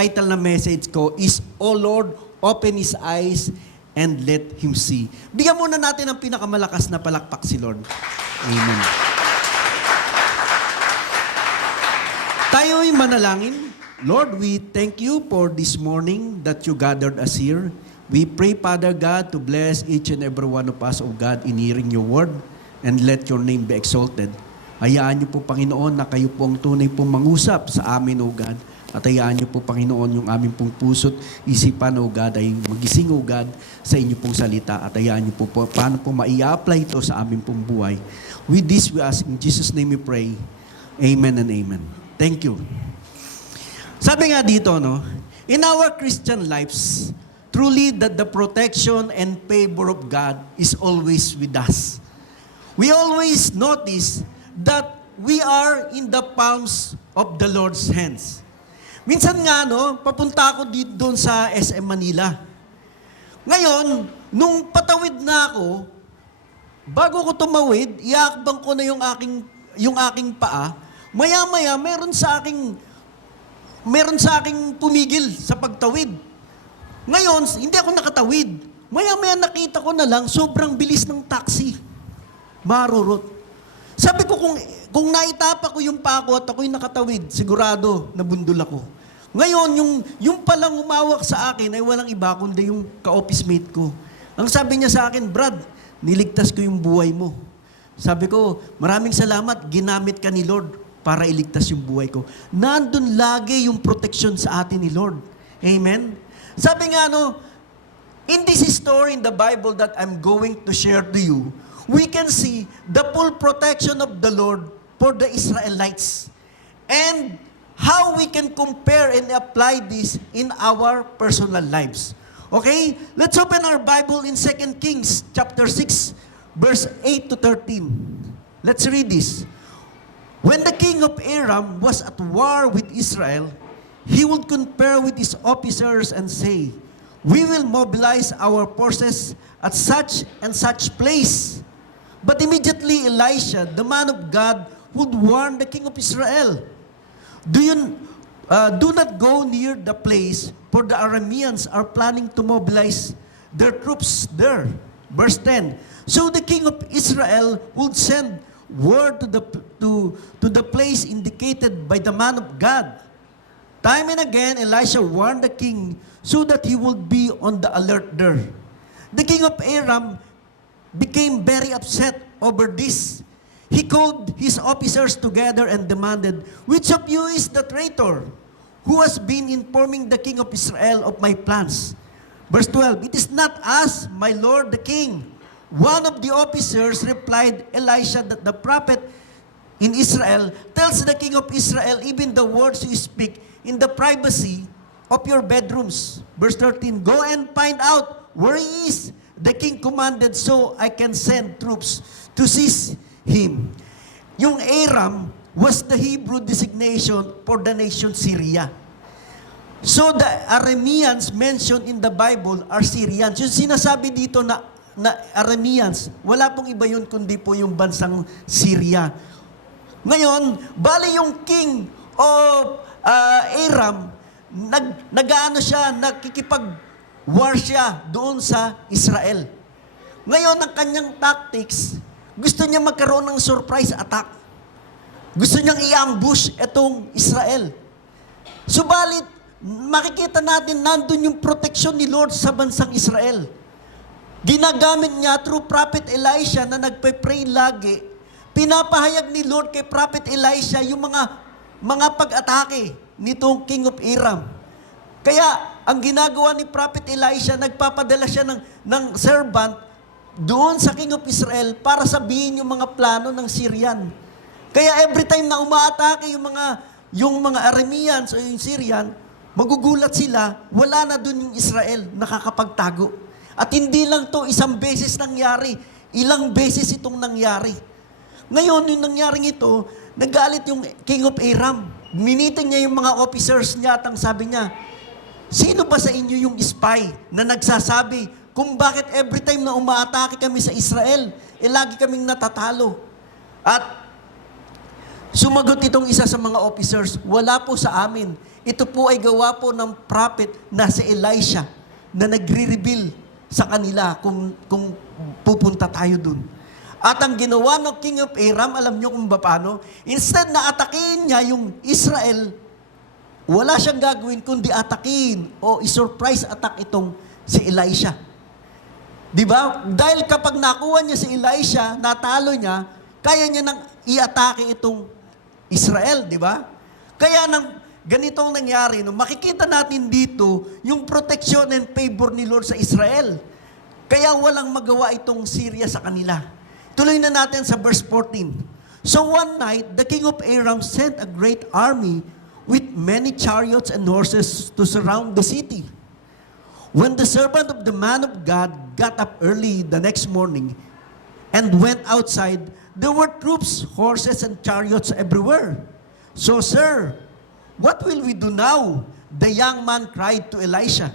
title na message ko is, O Lord, open His eyes and let Him see. Bigyan muna natin ang pinakamalakas na palakpak si Lord. Amen. Tayo'y manalangin. Lord, we thank you for this morning that you gathered us here. We pray, Father God, to bless each and every one of us, O God, in hearing your word, and let your name be exalted. Hayaan niyo po, Panginoon, na kayo po ang tunay pong mangusap sa amin, O God. At hayaan niyo po, Panginoon, yung aming pong puso't isipan, O God, ay magising, O God, sa inyo pong salita. At hayaan niyo po, paano po mai-apply ito sa aming pong buhay. With this, we ask in Jesus' name we pray. Amen and amen. Thank you. Sabi nga dito, no, in our Christian lives, truly that the protection and favor of God is always with us. We always notice that we are in the palms of the Lord's hands. Minsan nga, no, papunta ako dito doon sa SM Manila. Ngayon, nung patawid na ako, bago ko tumawid, iakbang ko na yung aking paa, maya-maya, meron sa aking pumigil sa pagtawid. Ngayon, hindi ako nakatawid. Maya-maya nakita ko na lang, sobrang bilis ng taxi. Marurot. Sabi ko, kung naitapa ko yung pako at ako'y nakatawid, sigurado nabundol ako. Ngayon, yung palang umawak sa akin ay walang iba kundi yung ka-office mate ko. Ang sabi niya sa akin, Brad, niligtas ko yung buhay mo. Sabi ko, maraming salamat, ginamit ka ni Lord para iligtas yung buhay ko. Nandun lagi yung protection sa atin ni Lord. Amen? Sabi nga, in this story in the Bible that I'm going to share to you, we can see the full protection of the Lord for the Israelites and how we can compare and apply this in our personal lives. Okay? Let's open our Bible in 2 Kings chapter 6, verse 8 to 13. Let's read this. When the king of Aram was at war with Israel, he would confer with his officers and say, "We will mobilize our forces at such and such place." But immediately Elisha, the man of God, would warn the king of Israel, do not go near the place, for the Arameans are planning to mobilize their troops there. Verse 10. So the king of Israel would send word to the place indicated by the man of God. Time and again, Elisha warned the king so that he would be on the alert there. The king of Aram became very upset over this. He called his officers together and demanded, "Which of you is the traitor who has been informing the king of Israel of my plans?" Verse 12, "It is not us, my lord the king." One of the officers replied, "Elisha, that the prophet in Israel tells the king of Israel even the words you speak in the privacy of your bedrooms." Verse 13, "Go and find out where he is." The king commanded, so I can send troops to seize him. Yung Aram was the Hebrew designation for the nation Syria. So the Arameans mentioned in the Bible are Syrians. Yung sinasabi dito na Arameans, wala pong iba yun kundi po yung bansang Syria. Ngayon, bali yung king of Aram, nakikipag-war siya doon sa Israel. Ngayon, ang kanyang tactics, gusto niya magkaroon ng surprise attack. Gusto niyang i-ambush itong Israel. Subalit, makikita natin nandun yung protection ni Lord sa bansang Israel. Ginagamit niya through Prophet Elisha na nagpe-pray lagi. Pinapahayag ni Lord kay Prophet Elisha yung mga pag-atake nitong King of Aram. Kaya, ang ginagawa ni Prophet Elisha, nagpapadala siya ng servant doon sa King of Israel para sabihin yung mga plano ng Syrian. Kaya every time na umaatake yung mga Arameans o yung Syrian, magugulat sila, wala na doon yung Israel, nakakapagtago. At hindi lang to isang beses nangyari, ilang beses itong nangyari. Ngayon, yung nangyaring ito, nagalit yung King of Aram. Miniting niya yung mga officers niya at ang sabi niya, "Sino ba sa inyo yung spy na nagsasabi kung bakit every time na umaatake kami sa Israel, lagi kaming natatalo?" At Sumagot itong isa sa mga officers, wala po sa amin. Ito po ay gawa po ng prophet na si Elisha na nagre-reveal sa kanila kung pupunta tayo dun. At ang ginawa ng King of Aram, alam nyo kung paano? Instead na atakin niya yung Israel, wala siyang gagawin kundi atakin o i-surprise attack itong si Elisha. Di ba? Dahil kapag nakuha niya si Elisha, natalo niya, kaya niya nang i-atake itong Israel, di ba? Kaya nang ganitong nangyari, no, makikita natin dito yung protection and favor ni Lord sa Israel. Kaya walang magawa itong Syria sa kanila. Tuloy na natin sa verse 14. So one night, the king of Aram sent a great army with many chariots and horses to surround the city. When the servant of the man of God got up early the next morning and went outside, there were troops, horses, and chariots everywhere. So, sir, what will we do now? The young man cried to Elisha.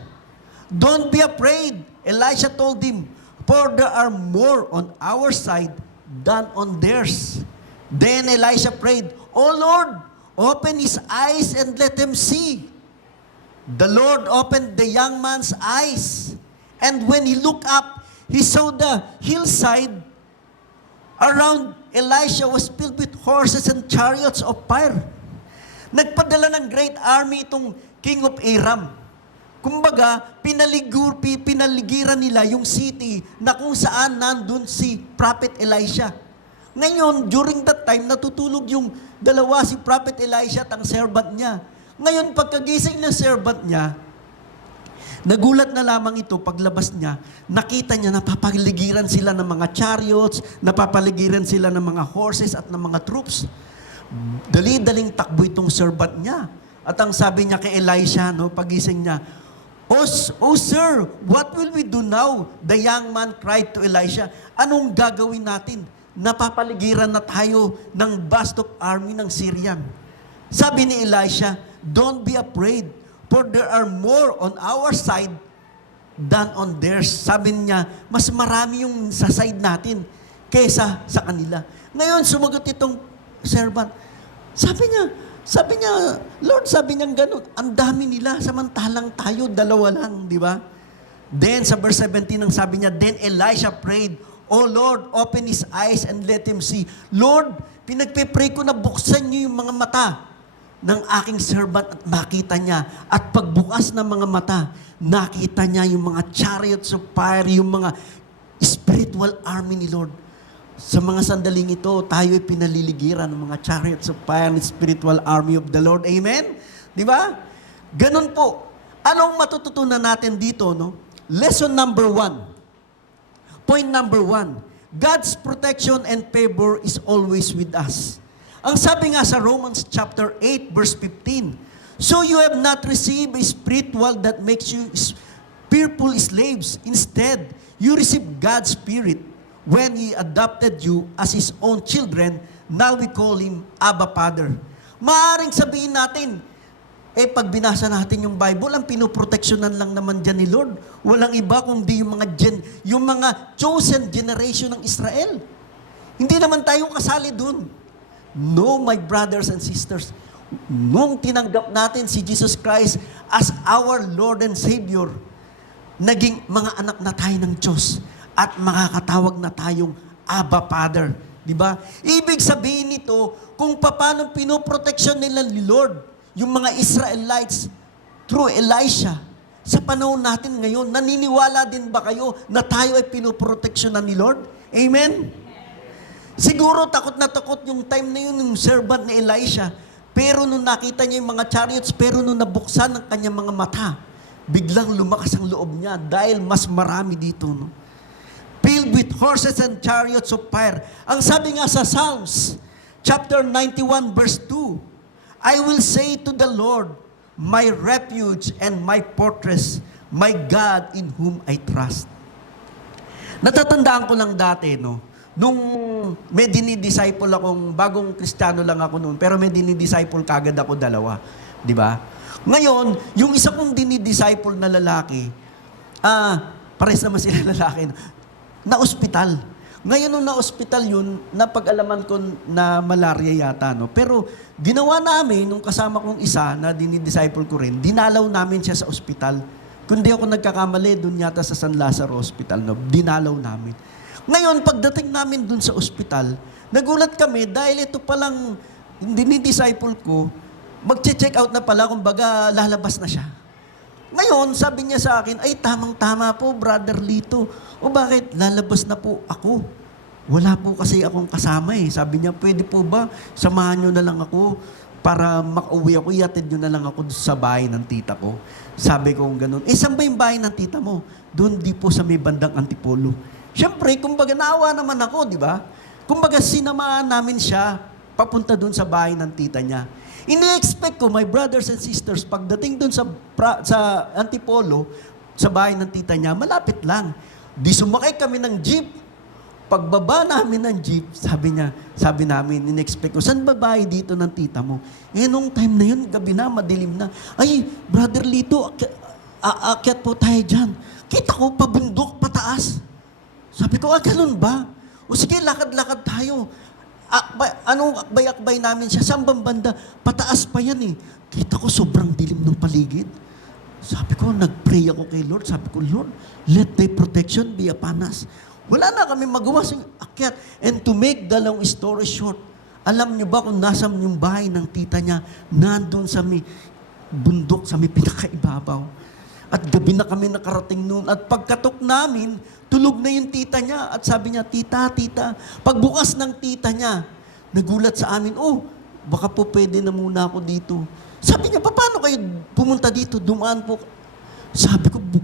Don't be afraid, Elisha told him, for there are more on our side than on theirs. Then Elisha prayed, O Lord, open his eyes and let him see. The Lord opened the young man's eyes, and when he looked up, he saw the hillside around Elisha was filled with horses and chariots of fire. Nagpadala ng great army itong King of Aram. Kumbaga, pinaligiran nila yung city na kung saan nandun si Prophet Elisha. Ngayon, during that time, natutulog yung dalawa, si Prophet Elisha at ang servant niya. Ngayon, pagkagising ng servant niya, nagulat na lamang ito, paglabas niya, nakita niya napapaligiran sila ng mga chariots, napapaligiran sila ng mga horses at ng mga troops. Dali-daling takbo itong servant niya. At ang sabi niya kay Elisha, no, pagising niya, Oh sir, what will we do now? The young man cried to Elisha, anong gagawin natin? Napapaligiran na tayo ng vast of army ng Syrian. Sabi ni Elisha, don't be afraid, for there are more on our side than on theirs. Sabi niya, mas marami yung sa side natin kaysa sa kanila. Ngayon, sumagot itong servant. Sabi niya, Lord, sabi niya ganun, ang dami nila, samantalang tayo, dalawa lang, di ba? Then, sa verse 17, ang sabi niya, then Elisha prayed, O Lord, open his eyes and let him see. Lord, pinagpipray ko na buksan niyo yung mga mata ng aking servant at makita niya. At pagbukas ng mga mata, nakita niya yung mga chariots of fire, yung mga spiritual army ni Lord. Sa mga sandaling ito, tayo ay pinaliligiran ng mga chariots of fire and spiritual army of the Lord. Amen? Di ba? Ganun po. Anong matututunan natin dito, no? Lesson number 1. Point number 1. God's protection and favor is always with us. Ang sabi nga sa Romans chapter 8, verse 15, so you have not received a spiritual that makes you fearful slaves. Instead, you receive God's Spirit when He adopted you as His own children. Now we call Him Abba Father. Maaring sabihin natin, pag binasa natin yung Bible, ang pinoproteksyonan lang naman dyan ni Lord. Walang iba kundi yung mga chosen generation ng Israel. Hindi naman tayo kasali dun. No, my brothers and sisters, nung tinanggap natin si Jesus Christ as our Lord and Savior, naging mga anak na tayo ng Diyos at makakatawag na tayong Abba Father. Diba? Ibig sabihin nito, kung paano pinoproteksyon nila ni Lord, yung mga Israelites through Elisha, sa panahon natin ngayon, naniniwala din ba kayo na tayo ay pinoproteksyonan ni Lord? Amen? Siguro takot na takot yung time na yun, yung servant ni Elisha. Pero nung nakita niya yung mga chariots, pero nung nabuksan ang kanyang mga mata, biglang lumakas ang loob niya dahil mas marami dito. No? Filled with horses and chariots of fire. Ang sabi nga sa Psalms, chapter 91, verse 2, I will say to the Lord, my refuge and my fortress, my God in whom I trust. Natatandaan ko lang dati, no? Nung may dinidisciple akong, bagong Kristiyano lang ako noon, pero may dinidisciple kagad ako dalawa. Di ba? Ngayon, yung isa kong dinidisciple na lalaki, pares naman sila lalaki, na ospital. Ngayon nung na-hospital yun, napag-alaman ko na malaria yata, no? Pero ginawa namin, nung kasama kong isa na dinidisciple ko rin, dinalaw namin siya sa ospital. Kundi ako nagkakamali, dun yata sa San Lazaro Hospital, no? Dinalaw namin. Ngayon, pagdating namin dun sa ospital, nagulat kami dahil ito palang dinidisciple ko, magche-check out na pala, kumbaga lalabas na siya. Ngayon, sabi niya sa akin, ay tamang-tama po, Brother Lito. O bakit? Lalabas na po ako. Wala po kasi akong kasama eh. Sabi niya, pwede po ba? Samahan niyo na lang ako para makauwi ako. Iatid niyo na lang ako sa bahay ng tita ko. Sabi ko gano'n. Saan ba yung bahay ng tita mo? Doon di po sa may bandang Antipolo. Siyempre, kumbaga naawa naman ako, di ba? Kumbaga sinamaan namin siya papunta doon sa bahay ng tita niya. Ini-expect ko, my brothers and sisters, pagdating doon sa Antipolo, sa bahay ng tita niya, malapit lang. Di sumakay kami ng jeep. Pagbaba namin ng jeep, sabi namin, in-expect ko, saan ba bahay dito ng tita mo? Nung time na yun, gabi na, madilim na. Ay, Brother Lito, aakyat po tayo dyan. Kita ko, pabundok, pataas. Sabi ko, ganun ba? O sige, lakad-lakad tayo. Anong akbay-akbay namin siya? Saan bang banda? Pataas pa yan eh. Kita ko sobrang dilim ng paligid. Sabi ko, nag-pray ako kay Lord. Sabi ko, Lord, let thy protection be upon us. Wala na kami magawa sa akyat. And to make the long story short, alam niyo ba kung nasa yung bahay ng tita niya, nandun sa may bundok, sa may pinakaibabaw. At gabi na kami nakarating noon. At pagkatok namin, tulog na yung tita niya. At sabi niya, tita. Pagbukas ng tita niya, nagulat sa amin, baka po pwede na muna ako dito. Sabi niya, paano kayo pumunta dito? Dumaan po.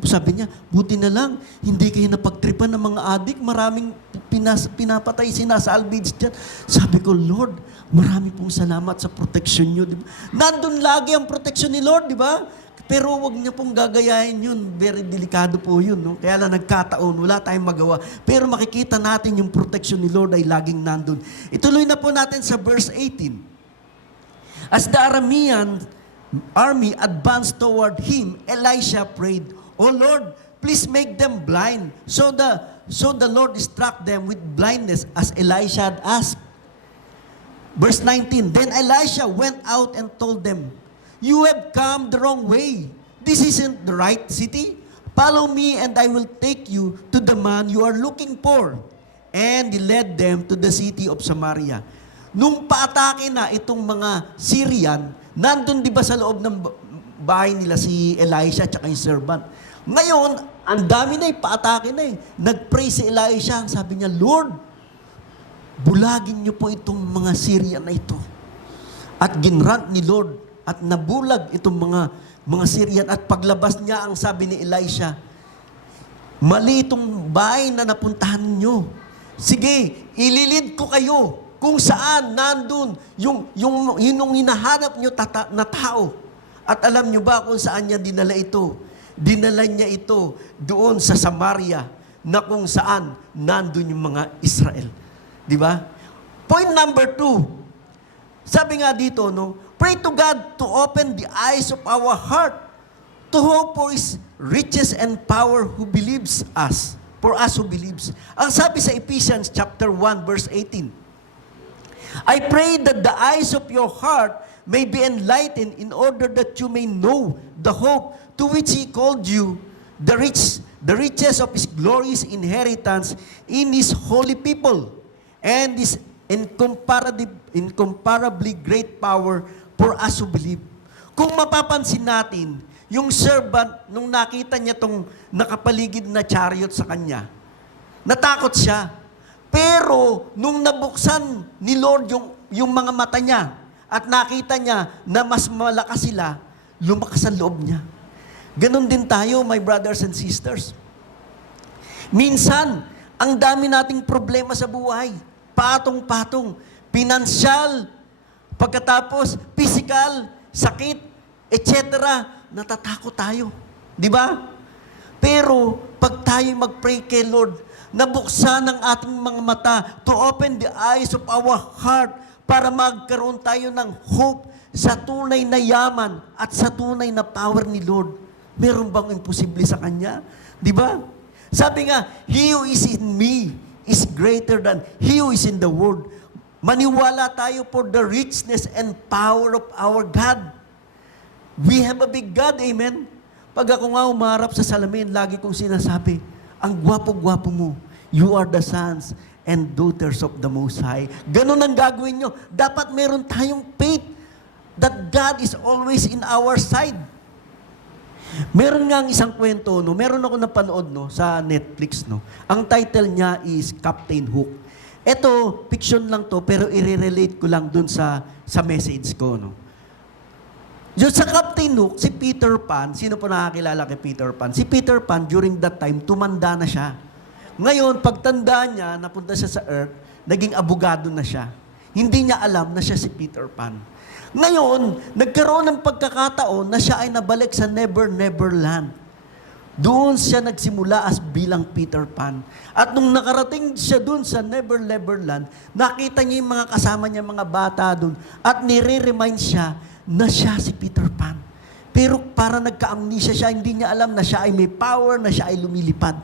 Sabi niya, buti na lang, hindi kayo napagtripan ng mga adik. Maraming pinapatay, sinasalvage dyan. Sabi ko, Lord, marami pong salamat sa protection niyo. Diba? Nandun lagi ang protection ni Lord, di ba? Pero wag niya pong gagayahin yun. Very delikado po yun. No? Kaya lang nagkataon, wala tayong magawa. Pero makikita natin yung protection ni Lord ay laging nandun. Ituloy na po natin sa verse 18. As the Aramean army advanced toward him, Elisha prayed, O Lord, please make them blind. So the Lord struck them with blindness as Elisha had asked. Verse 19, Then Elisha went out and told them, You have come the wrong way. This isn't the right city. Follow me and I will take you to the man you are looking for. And he led them to the city of Samaria. Nung paatake na itong mga Syrian, nandun di ba sa loob ng bahay nila si Elisha at yung servant. Ngayon, ang dami na paatake na Nag-pray si Elisha, sabi niya, Lord, bulagin niyo po itong mga Syrian na ito. At ginrant ni Lord at nabulag itong mga Syrian. At paglabas niya, ang sabi ni Elisha, mali itong bahay na napuntahan niyo. Sige, ililid ko kayo kung saan nandun yung hinahanap niyo na tao. At alam niyo ba kung saan niya dinala ito? Dinala niya ito doon sa Samaria na kung saan nandun yung mga Israel. Di ba? Point number 2. Sabi nga dito, pray to God to open the eyes of our heart to hope for His riches and power who believes us, for us who believes. Ang sabi sa Ephesians chapter 1 verse 18, I pray that the eyes of your heart may be enlightened in order that you may know the hope to which He called you, the riches of His glorious inheritance in His holy people, and His incomparably great power for us who believe. Kung mapapansin natin, yung servant, nung nakita niya tong nakapaligid na chariot sa kanya, natakot siya. Pero, nung nabuksan ni Lord yung mga mata niya, at nakita niya na mas malakas sila, lumakas ang loob niya. Ganon din tayo, my brothers and sisters. Minsan, ang dami nating problema sa buhay. Patong-patong, pinansyal, pagkatapos physical, sakit, etc. Natatakot tayo. Di ba? Pero, pag tayo mag-pray kay Lord, nabuksan ang ating mga mata to open the eyes of our heart para magkaroon tayo ng hope sa tunay na yaman at sa tunay na power ni Lord. Meron bang imposible sa Kanya? Di ba? Sabi nga, He who is in me is greater than he who is in the world. Maniwala tayo for the richness and power of our God. We have a big God, amen? Pag ako nga umarap sa salamin, lagi kong sinasabi, ang gwapo-gwapo mo. You are the sons and daughters of the Most High. Ganun ang gagawin nyo. Dapat meron tayong faith that God is always in our side. Meron nga ang isang kwento, no? Meron ako napanood, no, sa Netflix, no. Ang title niya is Captain Hook. Ito, fiction lang to, pero i-relate ko lang dun sa message ko, no. Yung sa Captain Hook, si Peter Pan, sino po nakakilala kay Peter Pan? Si Peter Pan, during that time, tumanda na siya. Ngayon, pagtanda niya, napunta siya sa Earth, naging abogado na siya. Hindi niya alam na siya si Peter Pan. Ngayon, nagkaroon ng pagkakataon na siya ay nabalik sa Never Never Land. Doon siya nagsimula as bilang Peter Pan. At nung nakarating siya doon sa Never Never Land, nakita niya yung mga kasama niya, mga bata doon, at nire-remind siya na siya si Peter Pan. Pero para nagka-amnesia siya, hindi niya alam na siya ay may power, na siya ay lumilipad.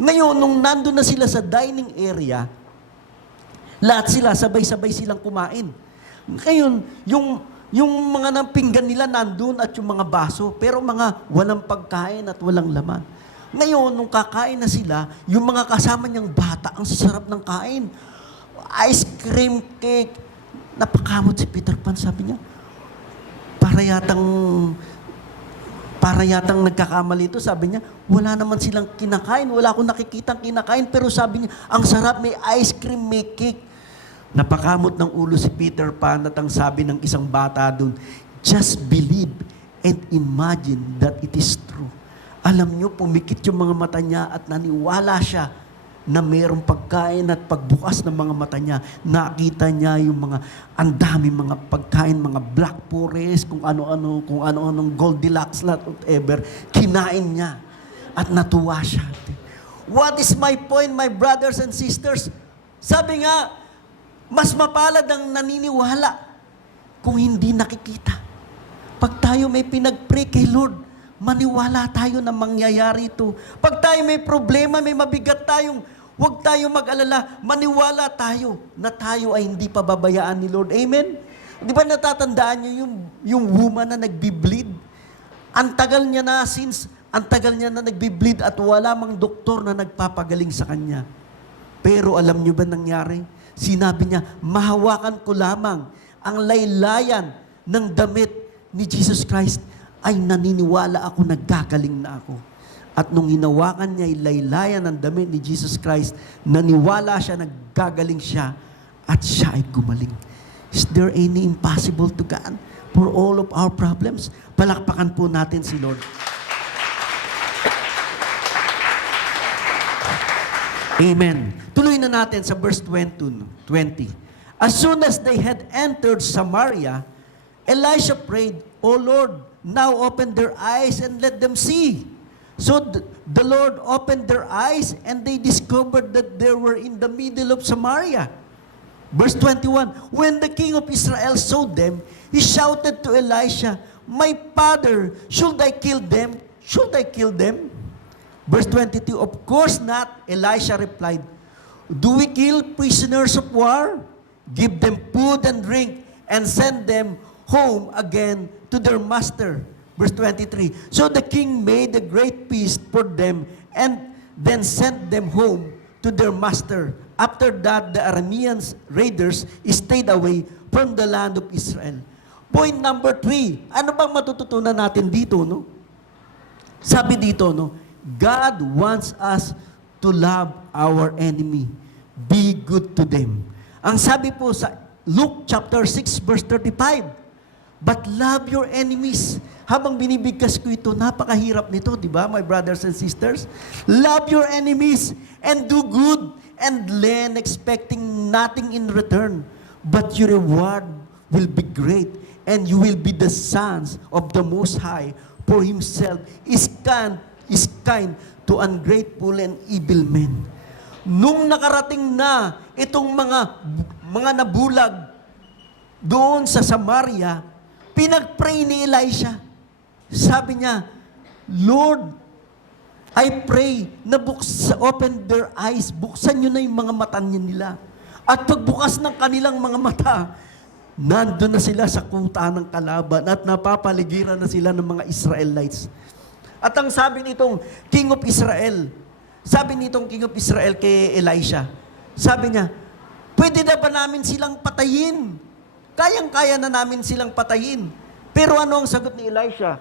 Ngayon, nung nandun na sila sa dining area, lahat sila, sabay-sabay silang kumain. Ngayon, yung mga pinggan nila nandun at yung mga baso, pero mga walang pagkain at walang laman. Ngayon, nung kakain na sila, yung mga kasama niyang bata, ang sasarap ng kain. Ice cream, cake. Napakamot si Peter Pan, sabi niya. Para yatang nagkakamali ito, sabi niya, wala naman silang kinakain, wala akong nakikitang kinakain, pero sabi niya, ang sarap, may ice cream, may cake. Napakamot ng ulo si Peter Pan at ang sabi ng isang bata doon, just believe and imagine that it is true. Alam niyo, pumikit yung mga mata niya at naniwala siya na mayroong pagkain at pagbukas ng mga mata niya, nakita niya yung mga, ang dami mga pagkain, mga black forest, kung ano-anong Goldilocks, whatever, kinain niya at natuwa siya. What is my point, my brothers and sisters? Sabi nga, mas mapalad ang naniniwala kung hindi nakikita. Pag tayo may pinag-pray kay Lord, maniwala tayo na mangyayari ito. Pag tayo may problema, may mabigat tayong, huwag tayong mag-alala, maniwala tayo na tayo ay hindi pababayaan ni Lord. Amen? Di ba natatandaan niyo yung woman na nagbi-bleed? Ang tagal niya na nagbi-bleed at wala mang doktor na nagpapagaling sa kanya. Pero alam niyo ba nangyari? Sinabi niya, mahawakan ko lamang ang laylayan ng damit ni Jesus Christ ay naniniwala ako, naggagaling na ako. At nung hinawakan niya yung laylayan ng damit ni Jesus Christ, naniwala siya, naggagaling siya, at siya ay gumaling. Is there any impossible to God for all of our problems? Palakpakan po natin si Lord. Amen. Tuloy na natin sa verse 20. As soon as they had entered Samaria, Elisha prayed, O Lord, now open their eyes and let them see. So the Lord opened their eyes and they discovered that they were in the middle of Samaria. Verse 21, when the king of Israel saw them, he shouted to Elisha, My father, should I kill them? Should I kill them? Verse 22, of course not, Elisha replied, do we kill prisoners of war? Give them food and drink and send them home again to their master. Verse 23, so the king made a great feast for them and then sent them home to their master. After that, the Aramean raiders stayed away from the land of Israel. Point number 3, ano bang matututunan natin dito, no? Sabi dito, no? God wants us to love our enemy. Be good to them. Ang sabi po sa Luke chapter 6 verse 35, but love your enemies. Habang binibigkas ko ito, napakahirap nito, di ba, my brothers and sisters? Love your enemies and do good and lend expecting nothing in return. But your reward will be great and you will be the sons of the Most High, for Himself is kind to ungrateful and evil men. Nung nakarating na itong mga nabulag doon sa Samaria, pinag-pray ni Elisha. Sabi niya, Lord, I pray na open their eyes, buksan nyo na yung mga mata nila. At pagbukas ng kanilang mga mata, nandun na sila sa kuta ng kalaban at napapaligiran na sila ng mga Israelites. At ang sabi nitong King of Israel kay Elisha, sabi niya, pwede na ba namin silang patayin? Kayang-kaya na namin silang patayin. Pero ano ang sagot ni Elisha?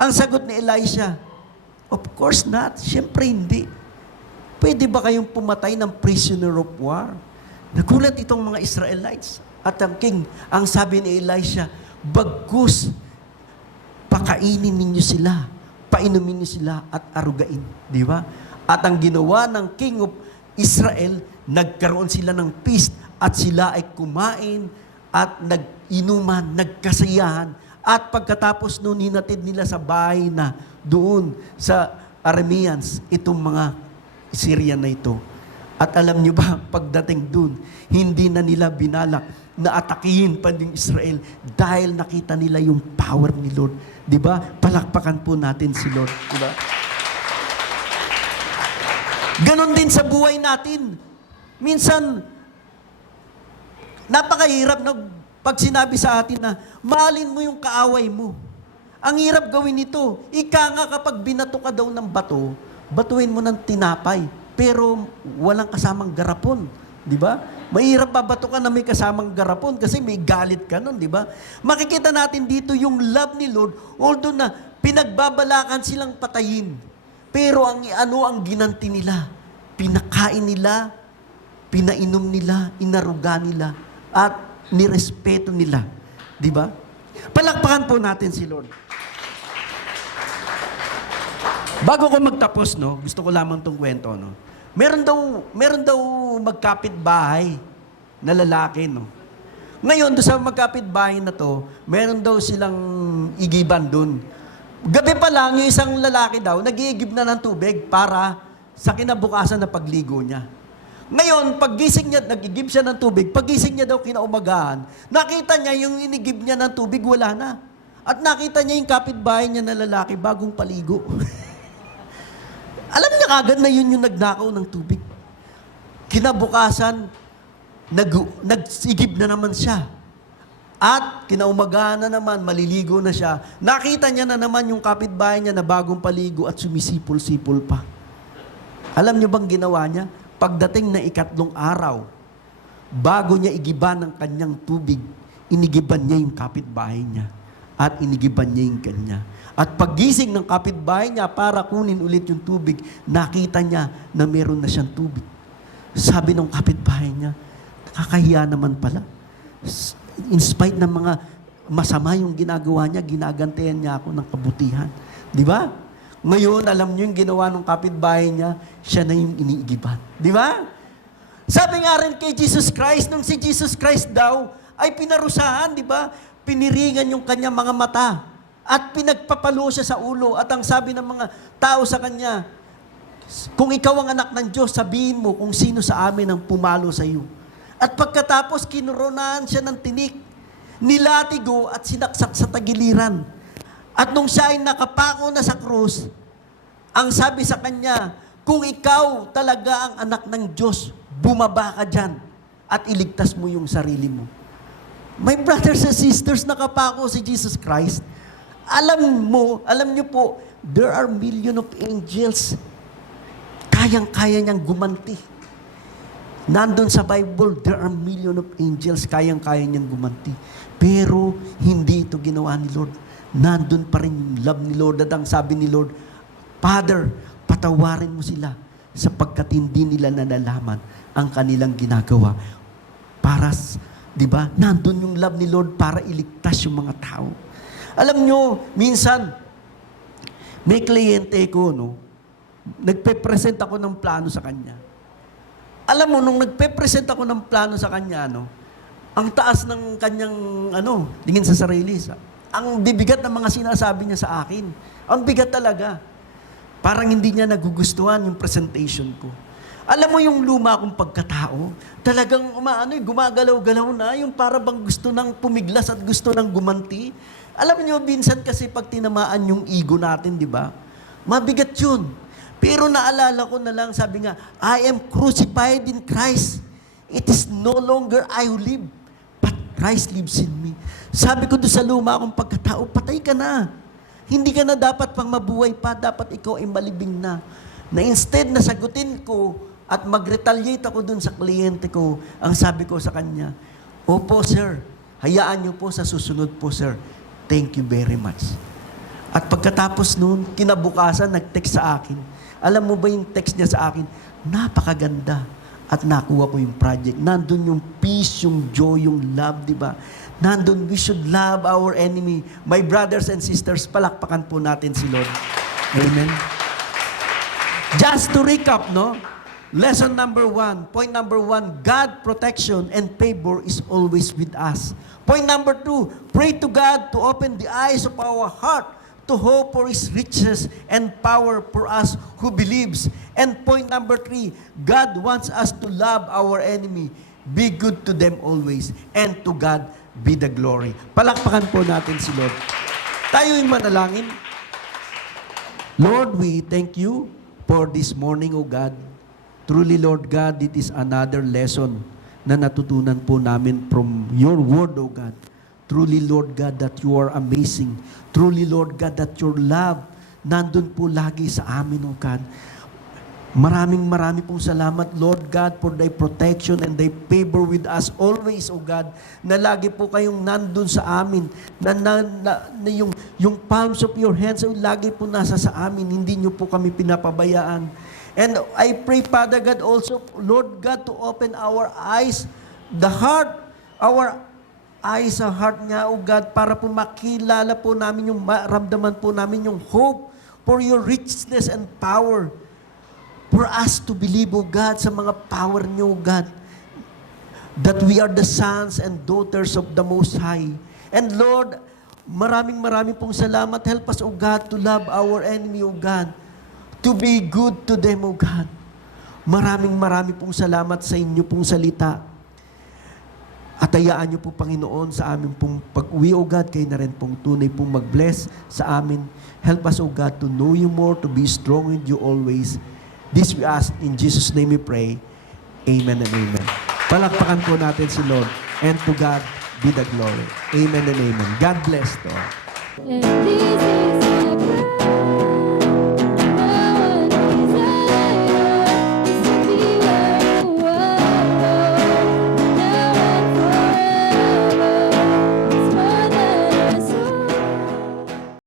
Ang sagot ni Elisha, of course not. Siyempre hindi. Pwede ba kayong pumatay ng prisoner of war? Nagulat itong mga Israelites. At ang king, ang sabi ni Elisha, bagkus, pakainin ninyo sila, painumin niyo sila at arugain. Di ba? At ang ginawa ng King of Israel, nagkaroon sila ng feast at sila ay kumain at nag-inuman, nagkasayahan. At pagkatapos noon, hinatid nila sa bahay na doon sa Arameans, itong mga Syrian na ito. At alam niyo ba, pagdating doon, hindi na nila binalak na atakihin pa ng Israel dahil nakita nila yung power ni Lord. Di ba? Palakpakan po natin si Lord. Di ba? Ganon din sa buhay natin. Minsan, napakahirap na pag sinabi sa atin na mahalin mo yung kaaway mo. Ang hirap gawin nito. Ika nga kapag binato ka daw ng bato, batuin mo ng tinapay, pero walang kasamang garapon. Di ba? Mahirap babato ka na may kasamang garapon kasi may galit ka nun, di ba? Makikita natin dito yung love ni Lord, although na pinagbabalakan silang patayin. Pero ano ang ginanti nila? Pinakain nila, pinainom nila, inaruga nila, at nirespeto nila. Di ba? Palakpakan po natin si Lord. Bago ko magtapos, no, gusto ko lamang tong kwento, no. Meron daw magkapit-bahay na lalaki, no. Ngayon, doon sa magkapit-bahay na to, meron daw silang igiban doon. Gabi pa lang, yung isang lalaki daw, nag-iigib na ng tubig para sa kinabukasan na pagligo niya. Ngayon, paggising niya, nag-igib siya ng tubig, paggising niya daw kinaumagahan, nakita niya yung inigib niya ng tubig, wala na. At nakita niya yung kapitbahay niya na lalaki, bagong paligo. Alam niya kagad na yun yung nagnakaw ng tubig. Kinabukasan, nag-igib na naman siya. At kinaumagahan na naman, maliligo na siya. Nakita niya na naman yung kapitbahay niya na bagong paligo at sumisipol-sipol pa. Alam niyo bang ginawa niya? Pagdating na ikatlong araw, bago niya igiban ng kanyang tubig, inigiban niya yung kapitbahay niya. At inigiban niya yung kanya. At paggising ng kapitbahay niya para kunin ulit yung tubig, nakita niya na meron na siyang tubig. Sabi ng kapitbahay niya, nakakahiya naman pala. In spite ng mga masama yung ginagawa niya, ginagantihan niya ako ng kabutihan. Di ba? Ngayon, alam niyo yung ginawa ng kapitbahay niya, siya na yung iniigiban. Di ba? Sabi nga rin kay Jesus Christ, nung si Jesus Christ daw ay pinarusahan, di ba? Piniringan yung kanyang mga mata at pinagpapalo siya sa ulo. At ang sabi ng mga tao sa kanya, kung ikaw ang anak ng Diyos, sabihin mo kung sino sa amin ang pumalo sa iyo. At pagkatapos, kinuronahan siya ng tinik, nilatigo at sinaksak sa tagiliran. At nung siya ay nakapako na sa krus, ang sabi sa kanya, kung ikaw talaga ang anak ng Diyos, bumaba ka dyan at iligtas mo yung sarili mo. My brothers and sisters, nakapako si Jesus Christ. Alam niyo po, there are million of angels. Kayang-kaya niyang gumanti. Nandun sa Bible, there are million of angels, kayang-kaya niyang gumanti. Pero hindi ito ginawa ni Lord. Nandun pa rin yung love ni Lord. At ang sabi ni Lord, Father, patawarin mo sila sapagkat hindi nila nalalaman ang kanilang ginagawa. Para, di ba, nandun yung love ni Lord para iligtas yung mga tao. Alam nyo, minsan, may kliyente ko, no, nagpe-present ako ng plano sa kanya. Alam mo, nung nagpe-present ako ng plano sa kanya, no, ang taas ng kanyang, tingin sa sarili, ang bibigat ng mga sinasabi niya sa akin. Ang bigat talaga. Parang hindi niya nagugustuhan yung presentation ko. Alam mo yung luma kong pagkatao, talagang gumagalaw-galaw na, yung para bang gusto ng pumiglas at gusto ng gumanti. Alam niyo, minsan kasi pag tinamaan yung ego natin, di ba? Mabigat yun. Pero naalala ko na lang, sabi nga, I am crucified in Christ. It is no longer I who live, but Christ lives in me. Sabi ko doon sa luma akong pagkatao, patay ka na. Hindi ka na dapat pang mabuhay pa, dapat ikaw ay malibing na. Na instead na sagutin ko at mag-retaliate ako doon sa kliyente ko, ang sabi ko sa kanya, opo sir, hayaan niyo po sa susunod po sir. Thank you very much. At pagkatapos noon, kinabukasan, nag-text sa akin. Alam mo ba yung text niya sa akin? Napakaganda. At nakuha ko yung project. Nandun yung peace, yung joy, yung love, di ba? Nandun, we should love our enemy. My brothers and sisters, palakpakan po natin si Lord. Amen? Just to recap, no? Lesson number 1. Point number 1, God protection and favor is always with us. Point number 2, pray to God to open the eyes of our heart to hope for His riches and power for us who believes. And point number 3, God wants us to love our enemy, be good to them always, and to God be the glory. Palakpakan po natin si Lord. Tayo yung manalangin. Lord, we thank you for this morning, O God. Truly, Lord God, it is another lesson na natutunan po namin from your word, O God. Truly, Lord God, that you are amazing. Truly, Lord God, that your love nandun po lagi sa amin, O God. Maraming pong salamat, Lord God, for thy protection and thy favor with us always, O God, na lagi po kayong nandun sa amin, na yung palms of your hands ay lagi po nasa sa amin, hindi nyo po kami pinapabayaan. And I pray, Father God, also, Lord God, to open our eyes, the heart, our eyes sa heart niya, O God, para po makilala po namin yung, maramdaman po namin yung hope for your richness and power. For us to believe, O God, sa mga power niyo, O God, that we are the sons and daughters of the Most High. And Lord, maraming pong salamat. Help us, O God, to love our enemy, O God, to be good to them, O God. Maraming pong salamat sa inyo pong salita. At hayaan niyo po, Panginoon, sa amin pong pag-uwi, O God, kayo na rin pong tunay pong mag-bless sa amin. Help us, O God, to know you more, to be strong with you always. This we ask, in Jesus' name we pray. Amen and amen. Palakpakan po natin si Lord. And to God be the glory. Amen and amen. God bless to all. And this is